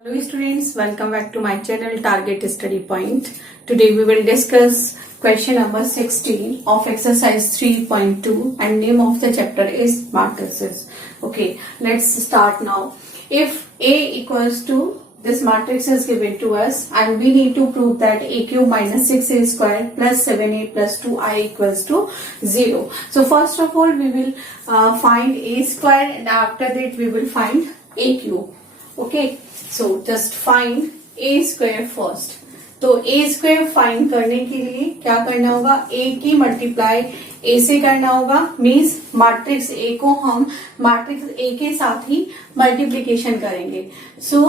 Hello students, welcome back to my channel Target Study Point. Today we will discuss question number 16 of exercise 3.2 and name of the chapter is matrices. Okay, let's start now. If A equals to this matrix is given to us and we need to prove that a cube minus 6a square plus 7a plus 2i equals to 0. So first of all we will find a square and after that we will find a cube. Okay, so just find a square first. तो a square find करने के लिए क्या करना होगा, a की multiply a से करना होगा, मीन्स मैट्रिक्स a को हम मैट्रिक्स a के साथ ही मल्टीप्लीकेशन करेंगे. सो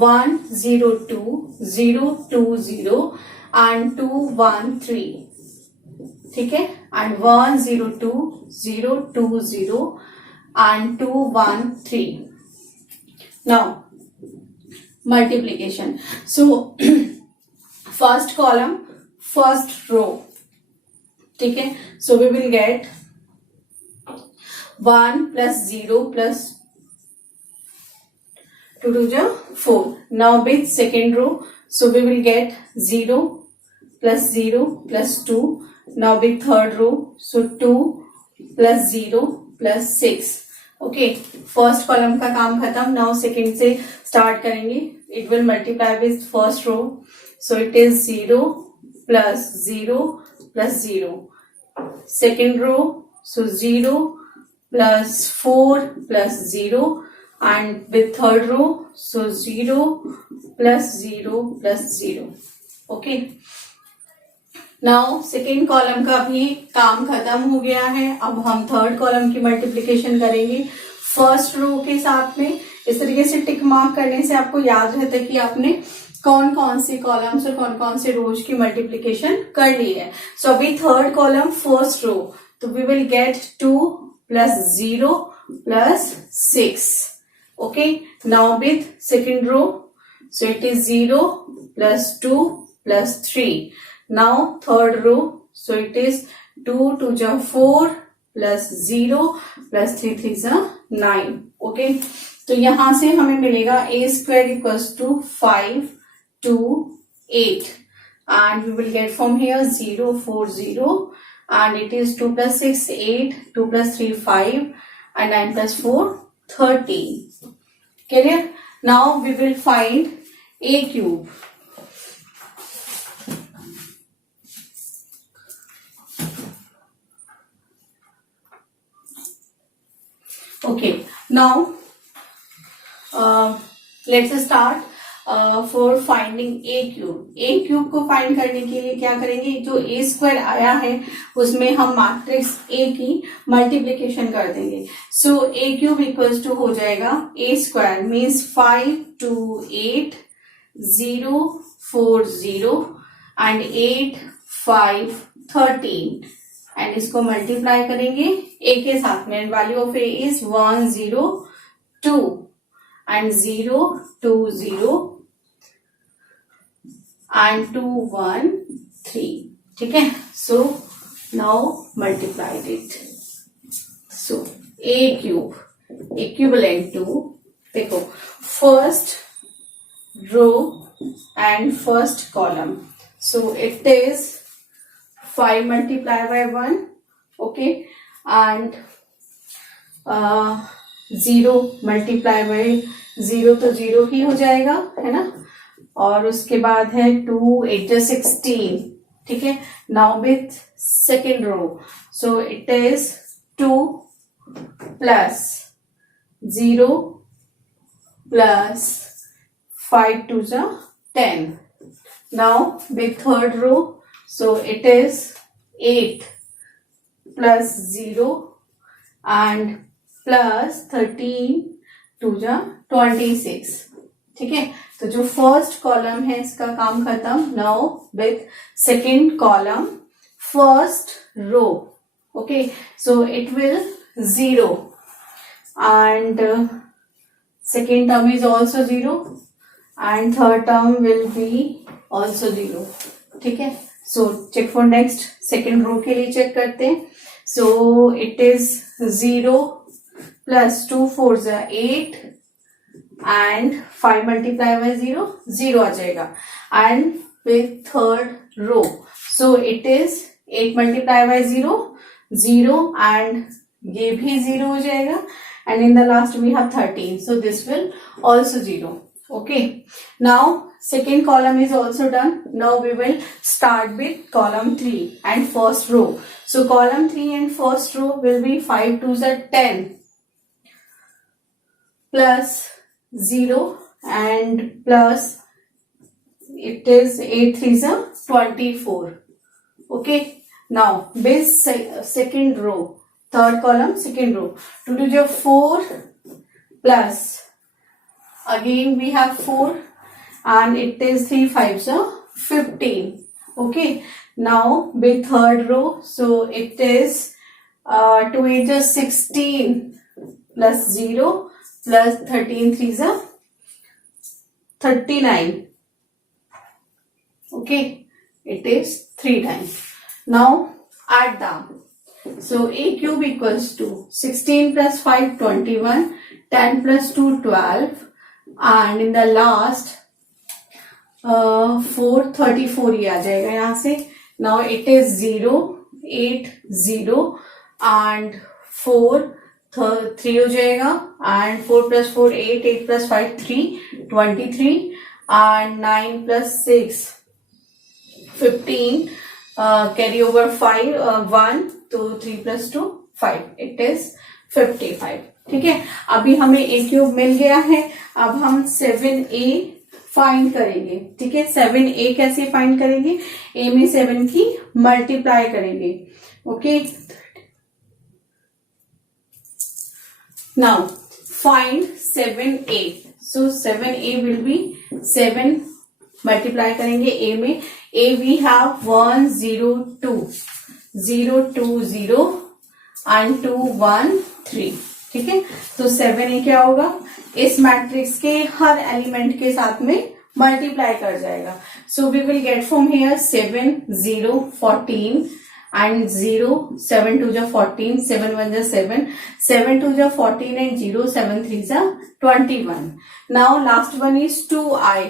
1 0 2 0 2 0 एंड 2 1 3. ठीक है, and 1 0 2 0 2 0 and 2 1 3. Now multiplication. So first column, first row. ठीक है, so we will get 1 plus 0 plus 2 to the 4. Now with second row, so we will get 0 plus 0 plus 2. Now with third row, so 2 plus 0 plus 6. Okay, first column का काम खत्म. Now second से start करेंगे. It will multiply with first row. So it is 0 plus 0 plus 0. Second row, so 0 plus 4 plus 0 and with third row, so 0 plus 0 plus 0. Okay, now second column का भी काम खत्म हो गया है. अब हम थर्ड कॉलम की मल्टीप्लिकेशन करेंगे फर्स्ट रो के साथ में. इस तरीके से टिक मार्क करने से आपको याद रहता है कि आपने कौन कौन से कॉलम्स और कौन कौन से रोज की मल्टीप्लिकेशन कर ली है. सो अभी थर्ड कॉलम फर्स्ट रो, तो we will get 2 plus 0 plus 6. Okay, now with second row, so it is 0 plus 2 plus 3. Now third row, so it is 2 2 जा 4 plus 0 plus 3 3 जा 9. Okay, तो यहां से हमें मिलेगा a square equals to 5 2 8 and we will get from here 0 4 0 and it is 2 plus 6 8 2 plus 3 5 and 9 plus 4 13. Clear? Now we will find a cube. Okay, now let's start for finding a cube. a cube को find करने के लिए क्या करेंगे, जो a square आया है उसमें हम मैट्रिक्स a की मल्टीप्लिकेशन कर देंगे. So a cube equals to हो जाएगा a square means 5 2 8 0 4 0 and 8 5 13 and इसको मल्टीप्लाई करेंगे a के साथ में. Value of a is 1 0 2 and 0 2 0 and 2 1 3. ठीक है, so now multiplied it. So a cube equivalent to, देखो first row and first column, so it is 5 multiplied by 1, okay, and 0 multiplied by 0 तो 0 ही हो जाएगा, है ना. और उसके बाद है 2 8 16. ठीक है, now with second row, so it is 2 plus 0 plus 5 2 10. Now with third row, so it is 8 plus 0 and plus 13 2 जा 26. ठीक है, तो जो फर्स्ट कॉलम है इसका काम खत्म. Now with second column first row. Okay, so it will 0 and second term is also 0 and third term will be also 0. ठीक है, so check for next. Second row के लिए चेक करते हैं. So it is 0 plus 2 4 8 and 5 multiply by 0, 0 आ जाएगा. And with third row, so it is 8 multiply by 0, 0 and ये भी 0 हो जाएगा. And in the last we have 13, so this will also 0. Okay, now second column is also done. Now we will start with column 3 and first row. So column 3 and first row will be 5 2s are 10 plus 0 and plus it is 8 3s are 24. Okay, now base second row, third column, second row. 2 to the 4 plus again we have 4 and it is 3 5s are 15. Okay, now with third row, so it is 2 8 is 16 plus 0 plus 13 3s are 39. Okay, it is 3 times. Now add down. So a cube equals to 16 plus 5 21, 10 plus 2 12, and in the last 4 34 ही आ जाएगा यहाँ से. Now it is 0 8 0 and 4 3 हो जाएगा and 4 plus 4 8 8 plus 5 3 23 and 9 plus 6 15 carry over 5 1 तो 3 plus 2 5, it is 55. ठीक है, अभी हमें a क्यूब मिल गया है. अब हम 7a फाइंड करेंगे. ठीक है, 7a कैसे फाइंड करेंगे? a में 7 की मल्टीप्लाई करेंगे. Okay, now find 7a. So 7a will be 7 multiply करेंगे a में. a we have 1 0 2 0 2 0 and 2 1 3. ठीक है, तो 7a क्या होगा? इस मैट्रिक्स के हर एलिमेंट के साथ में मल्टीप्लाई कर जाएगा. So we will get from here 7 0 14 and 0 7 2 14, 7 1 7, 7 2 14 and 0 7 3 21. Now last one is 2i.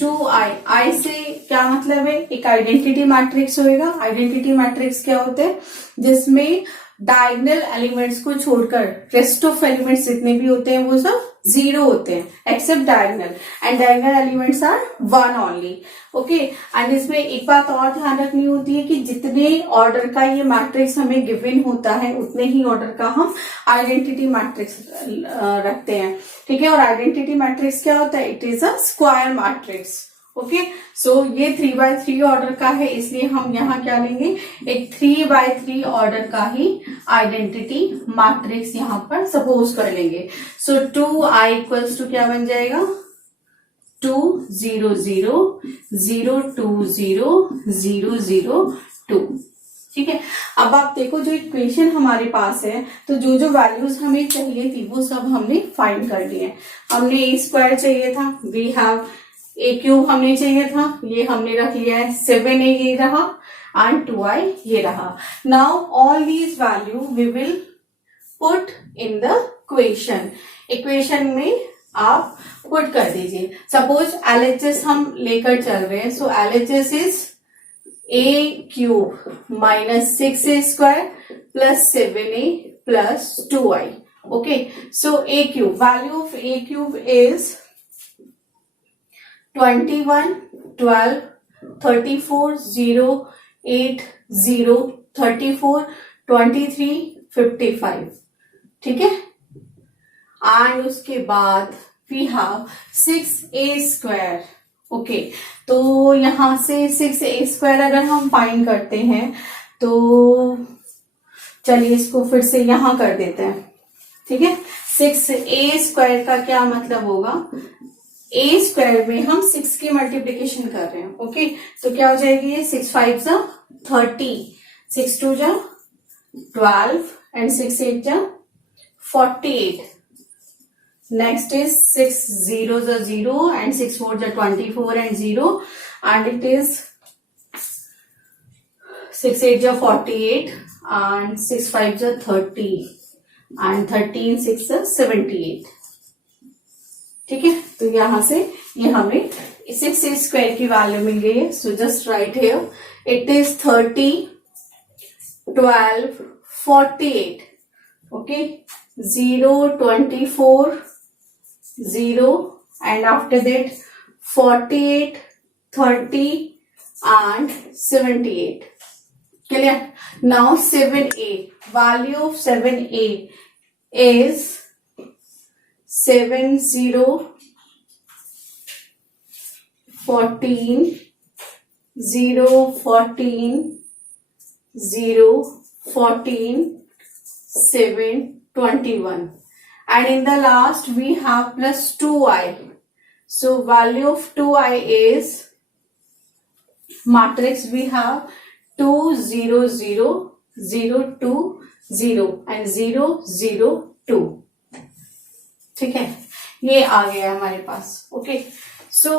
2i, i से क्या मतलब है? एक आइडेंटिटी मैट्रिक्स होएगा. आइडेंटिटी मैट्रिक्स क्या होते हैं? जिसमें डायगोनल एलिमेंट्स को छोड़कर रेस्ट ऑफ एलिमेंट्स जितने भी होते हैं वो सब 0 होते हैं except diagonal, and diagonal elements are 1 only. Okay, and इसमें एक बात और ध्यान रखनी होती है कि जितने ऑर्डर का ये मैट्रिक्स हमें गिवन होता है उतने ही ऑर्डर का हम आइडेंटिटी मैट्रिक्स रखते हैं. ठीक है, और आइडेंटिटी मैट्रिक्स क्या होता है? It is a square matrix. Okay, so ये 3x3 ऑर्डर का है, इसलिए हम यहाँ क्या लेंगे? एक 3x3 ऑर्डर का ही आइडेंटिटी मैट्रिक्स यहाँ पर सपोज कर लेंगे. सो 2i इक्वल्स टू क्या बन जाएगा? 2 0 0 0 2 0 0 0 2. ठीक है, अब आप देखो जो इक्वेशन हमारे पास है, तो जो जो वैल्यूज हमें चाहिए थी वो सब हमने फाइंड कर लिए. हमने a स्क्वायर चाहिए था, वी हैव a क्यूब हमने चाहिए था, ये हमने रख लिया है. 7a ये रहा and 2i ये रहा. Now all these value we will put in the equation. Equation में आप पुट कर दीजिए. सपोज LHS हम लेकर चल रहे हैं, सो LHS is a cube minus 6a square plus 7a plus 2i. Okay, so a cube, value of a cube is 21 12 34 0 8 0 34 23 55. ठीक है, एंड उसके बाद we have 6a square. Okay, तो यहां से 6a स्क्वायर अगर हम फाइंड करते हैं तो चलिए इसको फिर से यहां कर देते हैं. ठीक है, 6a स्क्वायर का क्या मतलब होगा? a स्क्वायर में हम 6 की मल्टीप्लीकेशन कर रहे हैं. ओके, तो क्या हो जाएगी? ये 6 5 30, 6 2 12 and 6 8 48. Next is 6 0s are 0 and 6 4s are 24 and 0, and it is 6 8s are 48 and 6 5s are 30 and 13 6 are 78. ठीक है, तो यहाँ से ये हमें 6 स्क्वायर की वैल्यू मिल गई है. So just right here it is 30, 12, 48. Okay, 0, 24, 0, and after that 48, 30 and 78. Clear? Now 7a, value of 7a is 7, 0, 14, 0, 14, 0, 14, 7, 21. And in the last we have plus 2i. So value of 2i is matrix we have 2, 0, 0, 0, 2, 0 and 0, 0, 2. ठीक है, ये आ गया हमारे पास. Okay, so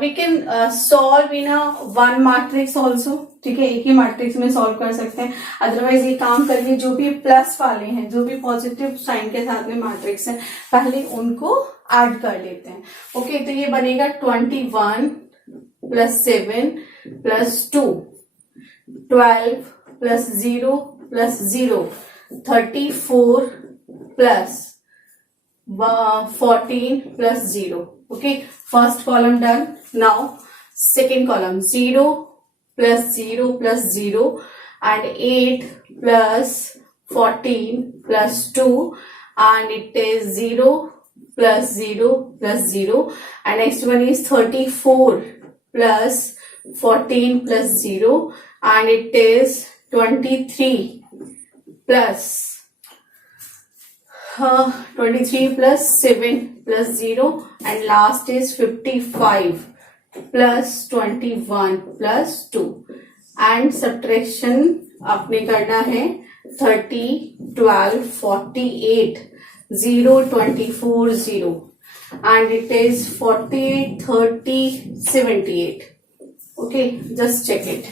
we can solve in a one matrix also. ठीक है, एक ही मैट्रिक्स में सॉल्व कर सकते हैं. अदरवाइज ये काम करके जो भी प्लस वाले हैं, जो भी पॉजिटिव साइन के साथ में मैट्रिक्स है, पहले उनको ऐड कर लेते हैं. ओके, तो ये बनेगा 21 plus 7 plus 2, 12 plus 0 plus 0, 34 plus 14 plus 0. Okay, first column done. Now second column 0 plus 0 plus 0 and 8 plus 14 plus 2 and it is 0 plus 0 plus 0 and next one is 34 plus 14 plus 0 and it is 23 plus 23 plus 7 plus 0 and last is 55 plus 21 plus 2 and subtraction आपने करना है 30, 12, 48, 0, 24, 0 and it is 48, 30, 78. Okay, just check it.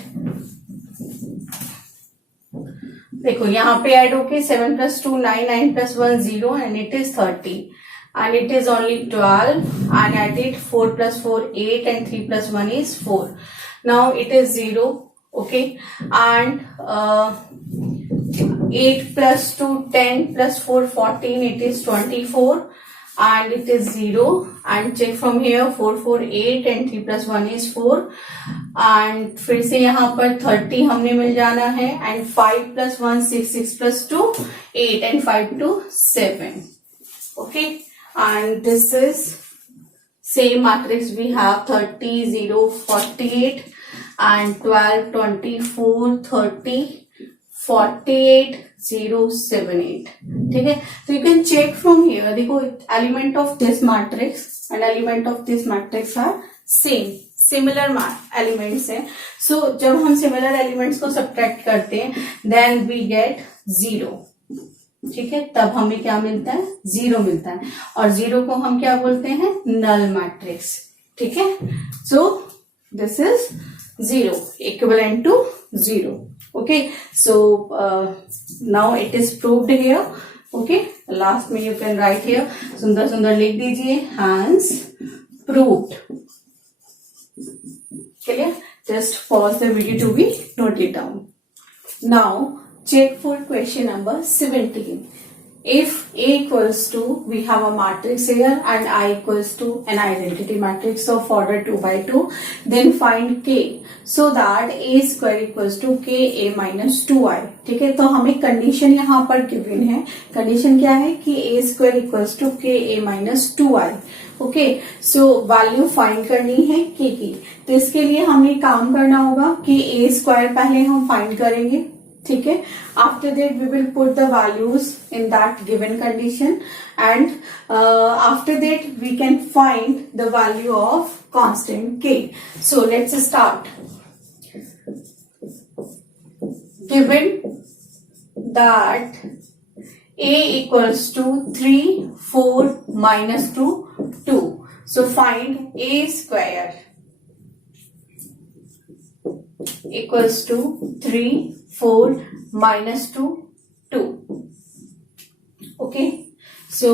देखो यहाँ पे add होके 7 plus 2 9, 9 plus 1 0 and it is 30 and it is only 12 and added 4 plus 4 8 and 3 plus 1 is 4. Now it is 0. Okay, and 8 plus 2 10 plus 4 14, it is 24 and it is 0 and check from here 4 4 8 and 3 plus 1 is 4 and फिर से यहाँ पर 30 हमने मिल जाना है and 5 plus 1 6 6 plus 2 8 and 5 2 7. Okay, and this is same matrix we have 30 0 48 and 12 24 30 48 0 7 8. ठीक है, so you can check from here. देखो element of this matrix and element of this matrix are same, similar elements है. So जब हम similar elements को subtract करते हैं then we get 0. ठीक है, तब हमें क्या मिलता है? 0 मिलता है और 0 को हम क्या बोलते हैं? null matrix. ठीक है, so this is 0 equivalent to 0. Okay, so now it is proved here. Okay, last में you can write here. सुंदर सुंदर लिख दीजिए, hence proved. Clear? Just pause the video to be note it down. Now check for question number 17. If A equals to, we have a matrix here and I equals to an identity matrix of order 2 by 2, then find K so that A square equals to K A minus 2I. ठीक है, तो हमें condition यहाँ पर given है. Condition क्या है कि A square equals to K A minus 2I. Okay, so value find करनी है K की. तो इसके लिए हमें काम करना होगा कि A स्क्वायर पहले हम फाइंड करेंगे. ठीक है, after that we will put the values in that given condition and after that we can find the value of constant K. So let's start. Given that A equals to 3 4 minus 2 2. So find A square equals to 3 4 minus 2 2. Okay, so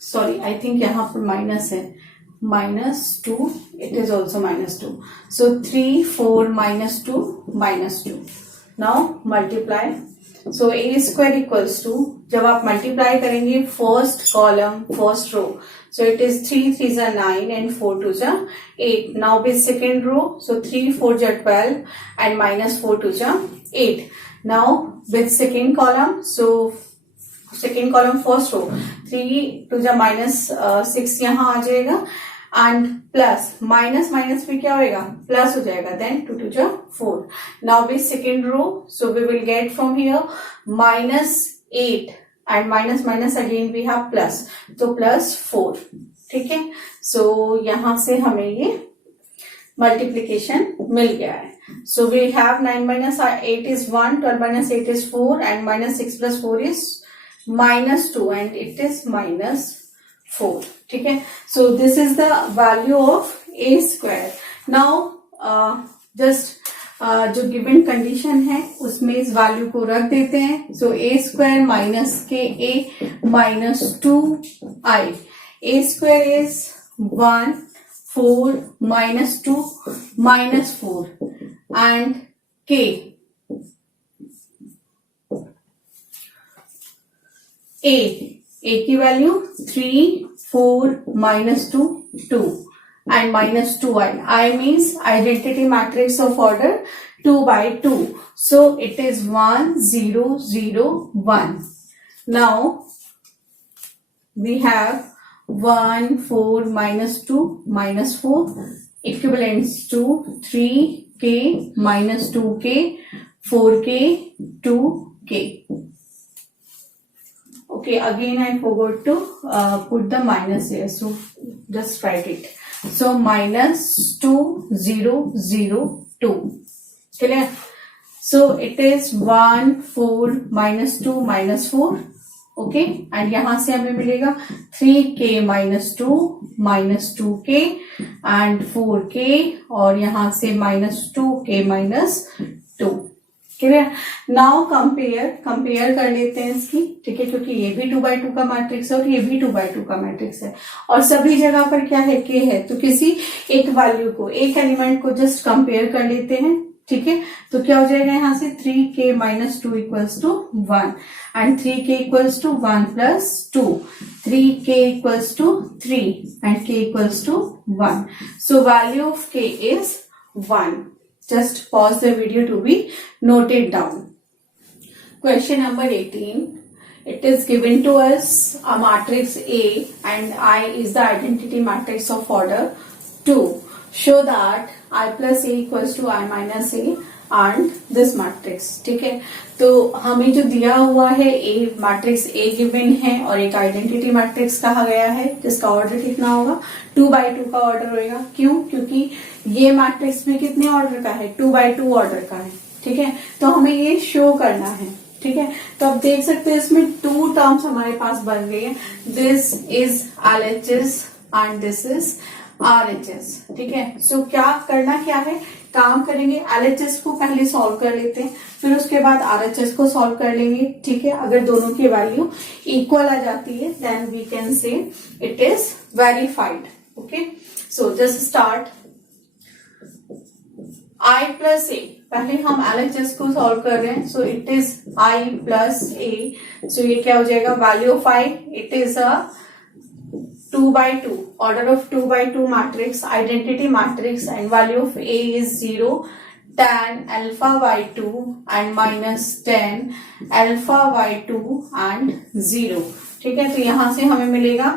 sorry I think यहाँ पर minus है, -2, it is also -2. So 3, 4, -2, -2. Now multiply. So a square equals to, जब आप multiply करेंगे first column first row, so it is 3 3s are 9 and 4 2s are 8. Now with second row, so 3 4s are 12 and -4 2s are 8. Now with second column, so second column first row, 3 2s are -6 यहाँ आ जाएगा and plus minus minus में क्या होएगा, plus हो जाएगा, then 2 2 जा 4. Now with second row, so we will get from here -8 and minus minus again we have plus, तो +4. ठीक है, सो यहां से हमें ये मल्टीप्लीकेशन मिल गया है. So we have 9 minus 8 is 1, 12 minus 8 is 4 and -6 plus 4 is -2 and it is -4. ठीक है, so this is the value of A square. Now just जो गिवन कंडीशन है उसमें इस वैल्यू को रख देते हैं. सो ए स्क्वायर माइनस के ए -2i, A square is 1 4 -2 -4 and के ए की value 3 4 -2 2 and -2i. I means identity matrix of order 2 by 2. So it is 1 0 0 1. Now we have 1 4 -2 -4 equivalents to 3k -2k 4k 2k. Okay, again I forgot to put the minus here, so just write it. So -2 0 0 2. Clear? So it is 1 4 -2 -4. Okay, and यहाँ से हमें मिलेगा 3k -2 -2k and 4k और यहाँ से -2k -2. Clear? Now compare कर लेते हैं इसकी. ठीक है, क्योंकि ये भी 2 by 2 का मैट्रिक्स है और ये भी 2 by 2 का मैट्रिक्स है और सभी जगह पर क्या है, के है, तो किसी एक वैल्यू को, एक एलिमेंट को जस्ट कंपेयर कर लेते हैं. ठीक है, तो क्या हो जाएगा यहाँ से 3k -2 equals to 1 and 3k equals to 1 plus 2, 3k equals to 3 and k equals to 1. So value of k is 1. Just pause the video to be noted down. Question number 18. It is given to us a matrix A and I is the identity matrix of order 2. Show that I plus A equals to I minus A and this matrix. ठीक है, तो हमें जो दिया हुआ है A matrix A given है और एक आइडेंटिटी मैट्रिक्स कहा गया है जिसका ऑर्डर कितना होगा, 2 by 2 का ऑर्डर होगा. क्यों? क्योंकि ये मैट्रिक्स भी कितने ऑर्डर का है, 2 by 2 ऑर्डर का है. ठीक है, तो हमें ये शो करना है. ठीक है, तो आप देख सकते हैं इसमें 2 टर्म्स हमारे पास बन गई है. This is LHS and this is RHS. ठीक है, सो क्या करना क्या है, काम करेंगे, LHS को पहले सॉल्व कर लेते हैं, फिर उसके बाद RHS को सॉल्व कर लेंगे. ठीक है, अगर दोनों की वैल्यू इक्वल आ जाती है then we can say it is verified. Okay, so just start. I plus A, पहले हम LHS को सॉल्व कर रहे हैं. So it is I plus A. सो ये क्या हो जाएगा, value of I, it is a 2 by 2, order of 2 by 2 matrix, identity matrix, and value of A is 0, tan alpha by 2 and -10 alpha by 2 and 0. ठीक है, तो यहां से हमें मिलेगा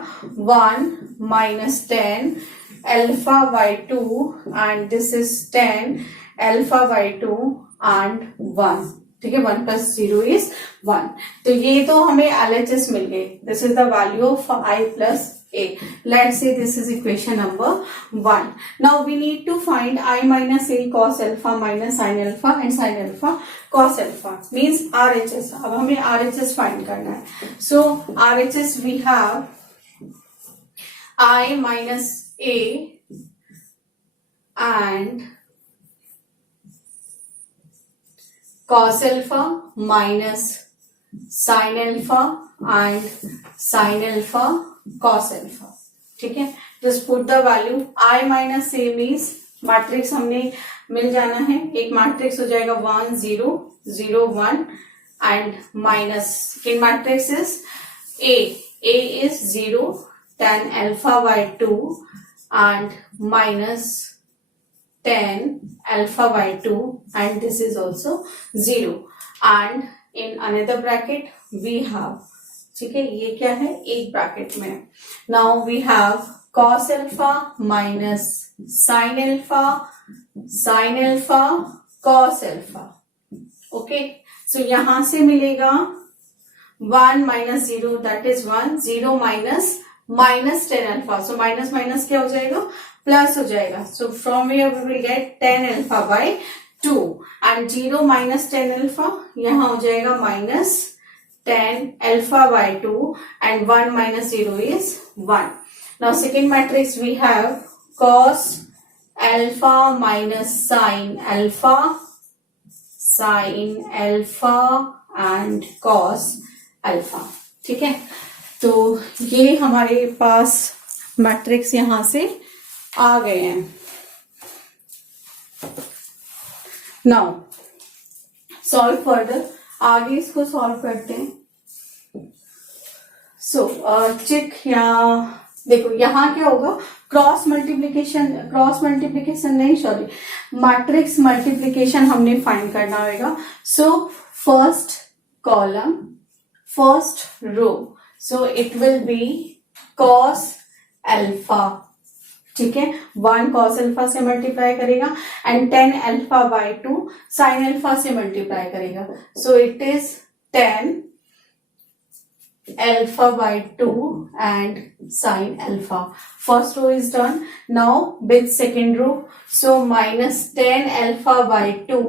1 -10 alpha by 2 and this is 10 alpha by 2 and 1. ठीक है, 1 plus 0 is 1. तो ये तो हमें LHS मिल गई. This is the value of I plus A. Let's say this is equation number 1. Now we need to find I minus A cos alpha minus sin alpha and sin alpha cos alpha means RHS. अब हमें RHS find करना है. So RHS we have I minus A and cos alpha minus sin alpha and sin alpha cos alpha. ठीक है, just put the value I minus A means matrix हमने मिल जाना है. एक मैट्रिक्स हो जाएगा 1 0 0 1 and minus second matrix is A is 0 tan alpha by 2 and minus tan alpha by 2 and this is also 0 and in another bracket we have, ठीक है, ये क्या है, एक ब्रैकेट में. Now we have cos alpha minus sin alpha cos alpha. Okay, so यहां से मिलेगा 1 minus 0 that is 1 0 minus tan alpha. So minus minus क्या हो जाएगा, प्लस हो जाएगा. So from here we will get tan alpha by 2 and 0 minus tan alpha यहाँ हो जाएगा minus tan alpha by 2 and 1 minus 0 is 1. Now second matrix we have cos alpha minus sin alpha and cos alpha. ठीक है, तो ये हमारे पास matrix यहां से आ गए हैं. नाउ सॉल्व फर्दर, आगे इसको सॉल्व करते हैं. सो चेक, यहाँ देखो यहाँ क्या होगा, क्रॉस मल्टीप्लीकेशन नहीं, सॉरी, मैट्रिक्स मल्टीप्लीकेशन हमने फाइंड करना होगा. So first column first row, so it will be cos alpha. ठीक है, 1 cos alpha से मल्टीप्लाई करेगा and tan alpha by 2 sin alpha से मल्टीप्लाई करेगा. So it is tan alpha by 2 and sin alpha. First row is done. Now with second row, so minus tan alpha by 2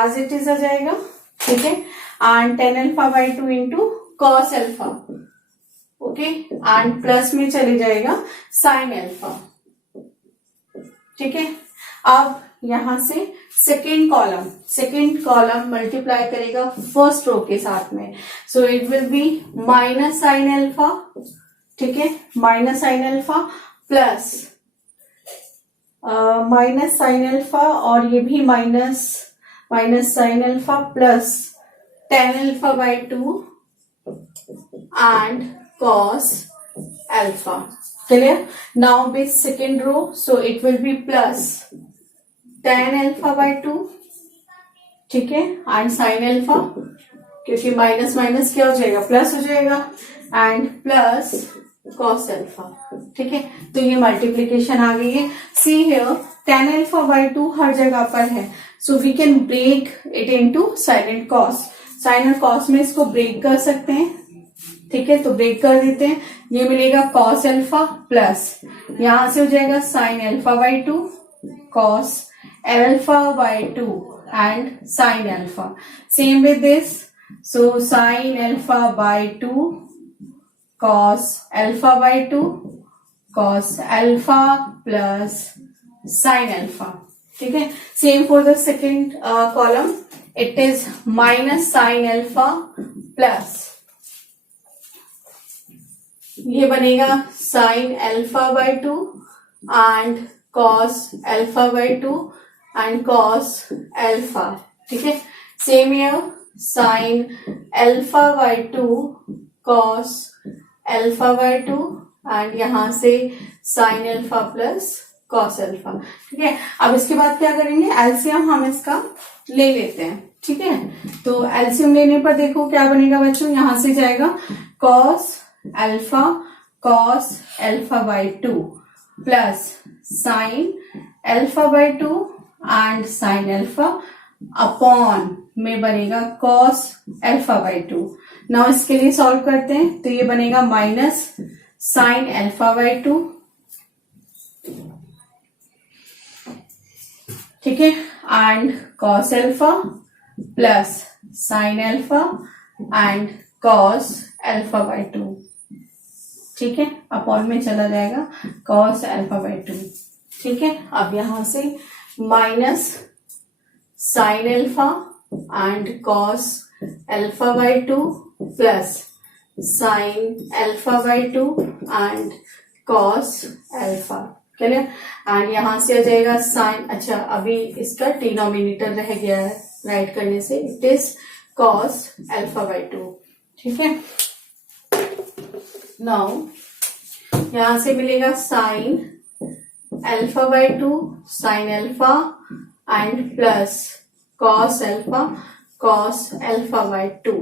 as it is आ जाएगा. ठीक है, and tan alpha by 2 into cos alpha. Okay, and plus में चले जाएगा sin alpha. ठीक है, अब यहां से सेकेंड कॉलम मल्टीप्लाई करेगा फर्स्ट रो के साथ में. सो it will be minus sin alpha. ठीक है, minus sin alpha plus minus sin alpha और ये भी minus sin alpha plus tan alpha by 2 and cos alpha. Clear? Now with second row, so it will be plus tan alpha by 2. ठीक है, and sin alpha, क्योंकि minus minus क्या हो जाएगा, plus हो जाएगा, एंड प्लस cos alpha. ठीक है, तो ये मल्टीप्लीकेशन आ गई है. See here tan alpha by 2 हर जगह पर है, so we can break it into sin and cos. Sine और कॉस में इसको ब्रेक कर सकते हैं. ठीक है, तो ब्रेक कर देते हैं. ये मिलेगा cos अल्फा प्लस यहां से हो जाएगा sin alpha by 2 cos alpha by 2 and sin alpha. Same with this, so sin alpha by 2 cos alpha by 2 cos alpha plus sin alpha. ठीक है, same for the second column, it is minus sin alpha plus ये बनेगा sin alpha by 2 and cos alpha by 2 and cos alpha. ठीक है, same year sin alpha by 2 cos alpha by 2 and यहां से sin alpha plus cos alpha. ठीक है, अब इसके बाद क्या करेंगे, एलसीएम हम इसका ले लेते हैं. ठीक है, तो एलसीएम लेने पर देखो क्या बनेगा बच्चों, यहां से जाएगा cos alpha by 2 plus sin alpha by 2 and sin alpha upon में बनेगा cos अल्फा बाई 2. नाउ इसके लिए सॉल्व करते हैं, तो ये बनेगा माइनस sin अल्फा बाई 2. ठीक है, and cos alpha plus sin alpha and cos alpha by 2. ठीक है, अपॉन में चला जाएगा cos अल्फा बाई 2. ठीक है, अब यहां से minus sin alpha and cos alpha by 2 plus sign alpha by two and cos alpha. Clear. And यहां से आ जाएगा साइन, अच्छा अभी इसका डिनोमिनेटर रह गया है राइट करने से, it is cos alpha by two. ठीक है। नाउ यहां से मिलेगा sine alpha by two sine alpha and plus cos alpha by two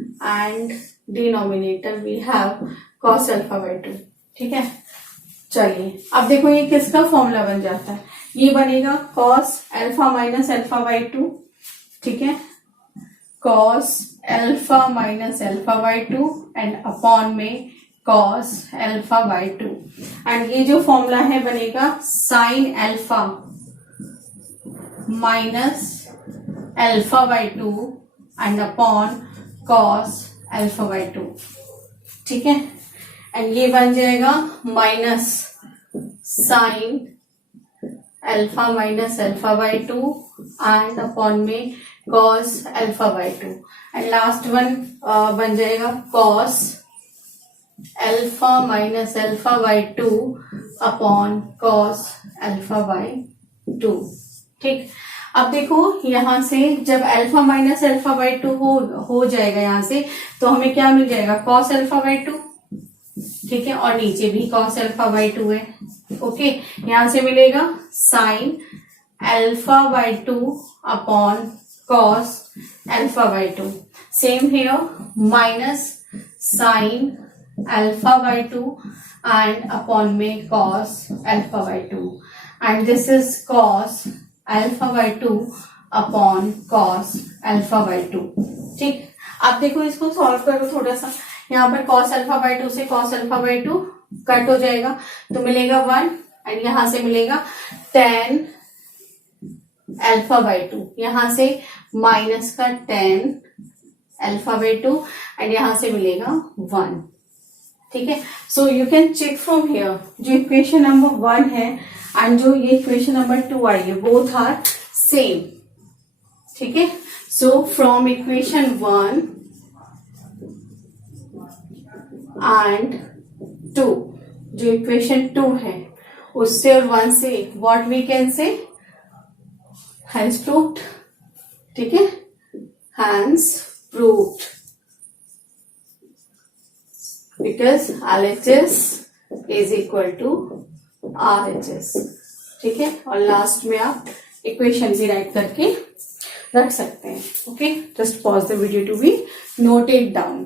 and denominator we have cos alpha by two. ठीक है। चलिए अब देखो ये किसका फॉर्मूला बन जाता है, ये बनेगा cos alpha minus alpha by two. ठीक है। Cos alpha minus alpha by two and upon में cos alpha by two. And ये जो फॉर्मूला है बनेगा sine alpha minus alpha by two and upon cos alpha by two. ठीक है। And ये बन जाएगा minus sine alpha minus alpha by two and upon में cos alpha by two. And last one बन जाएगा cos alpha minus alpha by two upon cos alpha by two. ठीक। अब देखो यहां से जब alpha minus alpha by to हो जाएगा यहां से, तो हमें क्या मिल जाएगा कॉस अल्फा बाई टू। ठीक है। और नीचे भी कॉस अल्फा बाई टू है। ओके। यहां से मिलेगा sine alpha by two upon cos alpha by two. Same here minus sine alpha by two and upon में cos alpha by two and this is cos alpha by two upon cos alpha by two. ठीक। अब देखो इसको solve करो थोड़ा सा, यहाँ पर कॉस अल्फा बाई टू से cos alpha by to cut हो जाएगा तो मिलेगा 1 एंड यहां से मिलेगा टेन अल्फा बाई टू, यहां से माइनस का tan alpha by two and यहां से मिलेगा 1। ठीक है। So you can check from here जो इक्वेशन नंबर 1 है एंड जो ये इक्वेशन नंबर 2 आई है बोथ आर सेम। ठीक है। सो फ्रॉम इक्वेशन 1 एंड 2, जो इक्वेशन 2 है उससे और 1 से what we can say hence proved. ठीक है। Hence proved because LHS is equal to RHS। ठीक है। और लास्ट में आप इक्वेशन भी राइट करके रख सकते हैं। Okay. Just pause the video to be noted down.